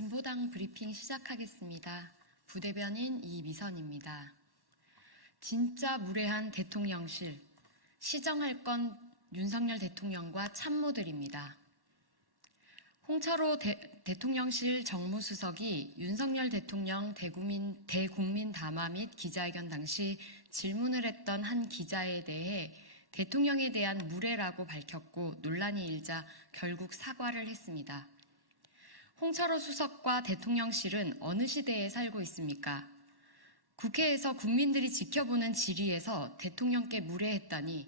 진보당 브리핑 시작하겠습니다. 부대변인 이미선입니다. 진짜 무례한 대통령실, 시정할 건 윤석열 대통령과 참모들입니다. 홍철호 대, 대통령실 정무수석이 윤석열 대통령 대국민, 대국민 담화 및 기자회견 당시 질문을 했던 한 기자에 대해 대통령에 대한 무례라고 밝혔고 논란이 일자 결국 사과를 했습니다. 홍철호 수석과 대통령실은 어느 시대에 살고 있습니까? 국회에서 국민들이 지켜보는 질의에서 대통령께 무례했다니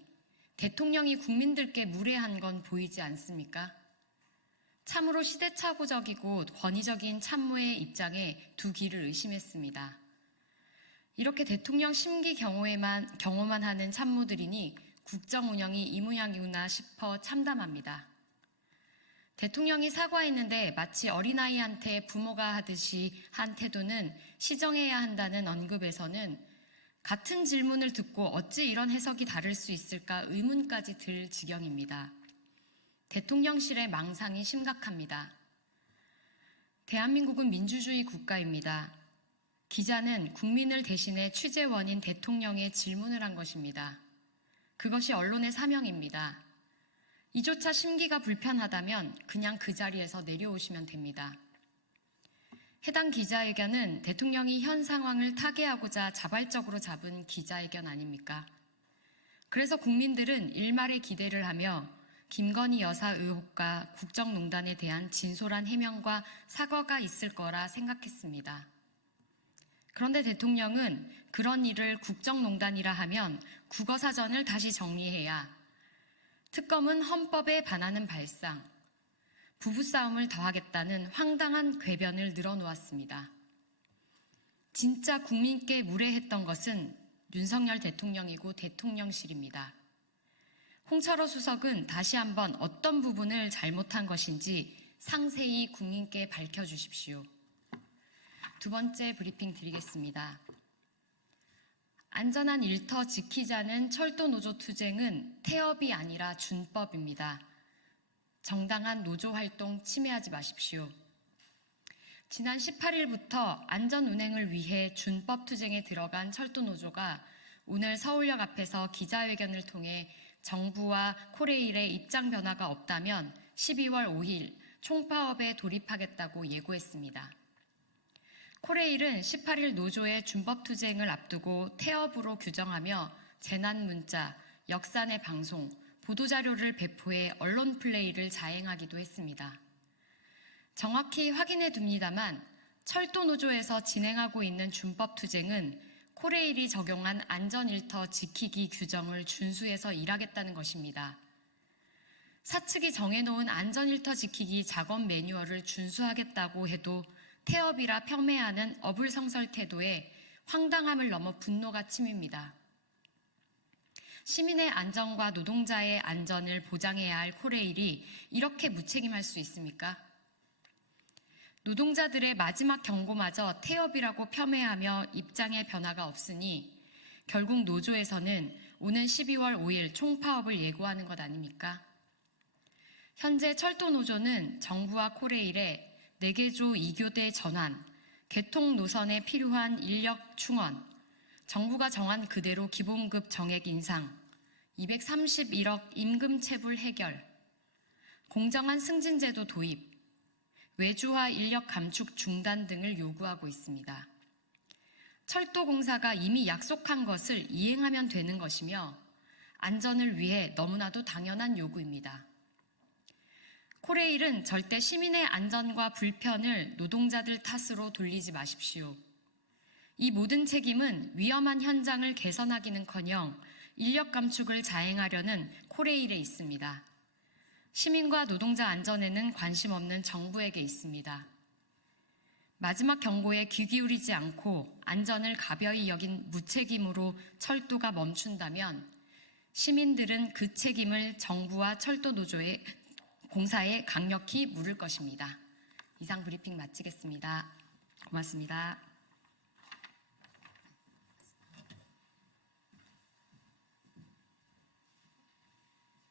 대통령이 국민들께 무례한 건 보이지 않습니까? 참으로 시대착오적이고 권위적인 참모의 입장에 두 귀를 의심했습니다. 이렇게 대통령 심기 경호에만, 경호만 하는 참모들이니 국정 운영이 이 모양이구나 싶어 참담합니다. 대통령이 사과했는데 마치 어린아이한테 부모가 하듯이 한 태도는 시정해야 한다는 언급에서는 같은 질문을 듣고 어찌 이런 해석이 다를 수 있을까 의문까지 들 지경입니다. 대통령실의 망상이 심각합니다. 대한민국은 민주주의 국가입니다. 기자는 국민을 대신해 취재원인 대통령의 질문을 한 것입니다. 그것이 언론의 사명입니다. 이조차 심기가 불편하다면 그냥 그 자리에서 내려오시면 됩니다. 해당 기자회견은 대통령이 현 상황을 타개하고자 자발적으로 잡은 기자회견 아닙니까? 그래서 국민들은 일말의 기대를 하며 김건희 여사 의혹과 국정농단에 대한 진솔한 해명과 사과가 있을 거라 생각했습니다. 그런데 대통령은 그런 일을 국정농단이라 하면 국어사전을 다시 정리해야 특검은 헌법에 반하는 발상, 부부싸움을 더하겠다는 황당한 궤변을 늘어놓았습니다. 진짜 국민께 무례했던 것은 윤석열 대통령이고 대통령실입니다. 홍철호 수석은 다시 한번 어떤 부분을 잘못한 것인지 상세히 국민께 밝혀주십시오. 두 번째 브리핑 드리겠습니다. 안전한 일터 지키자는 철도 노조 투쟁은 태업이 아니라 준법입니다. 정당한 노조 활동 침해하지 마십시오. 지난 18일부터 안전 운행을 위해 준법 투쟁에 들어간 철도 노조가 오늘 서울역 앞에서 기자회견을 통해 정부와 코레일의 입장 변화가 없다면 12월 5일 총파업에 돌입하겠다고 예고했습니다. 코레일은 18일 노조의 준법 투쟁을 앞두고 태업으로 규정하며 재난 문자, 역산의 방송, 보도자료를 배포해 언론 플레이를 자행하기도 했습니다. 정확히 확인해 둡니다만 철도 노조에서 진행하고 있는 준법 투쟁은 코레일이 적용한 안전일터 지키기 규정을 준수해서 일하겠다는 것입니다. 사측이 정해놓은 안전일터 지키기 작업 매뉴얼을 준수하겠다고 해도 태업이라 평매하는 어불성설 태도에 황당함을 넘어 분노가 침입니다. 시민의 안전과 노동자의 안전을 보장해야 할 코레일이 이렇게 무책임할 수 있습니까? 노동자들의 마지막 경고마저 태업이라고 폄훼하며 입장의 변화가 없으니 결국 노조에서는 오는 12월 5일 총파업을 예고하는 것 아닙니까? 현재 철도 노조는 정부와 코레일에 4개조 2교대 전환, 개통 노선에 필요한 인력 충원, 정부가 정한 그대로 기본급 정액 인상, 231억 임금 체불 해결, 공정한 승진제도 도입, 외주화 인력 감축 중단 등을 요구하고 있습니다. 철도공사가 이미 약속한 것을 이행하면 되는 것이며 안전을 위해 너무나도 당연한 요구입니다. 코레일은 절대 시민의 안전과 불편을 노동자들 탓으로 돌리지 마십시오. 이 모든 책임은 위험한 현장을 개선하기는커녕 인력 감축을 자행하려는 코레일에 있습니다. 시민과 노동자 안전에는 관심 없는 정부에게 있습니다. 마지막 경고에 귀 기울이지 않고 안전을 가벼이 여긴 무책임으로 철도가 멈춘다면 시민들은 그 책임을 정부와 철도 노조에 공사에 강력히 물을 것입니다. 이상 브리핑 마치겠습니다. 고맙습니다.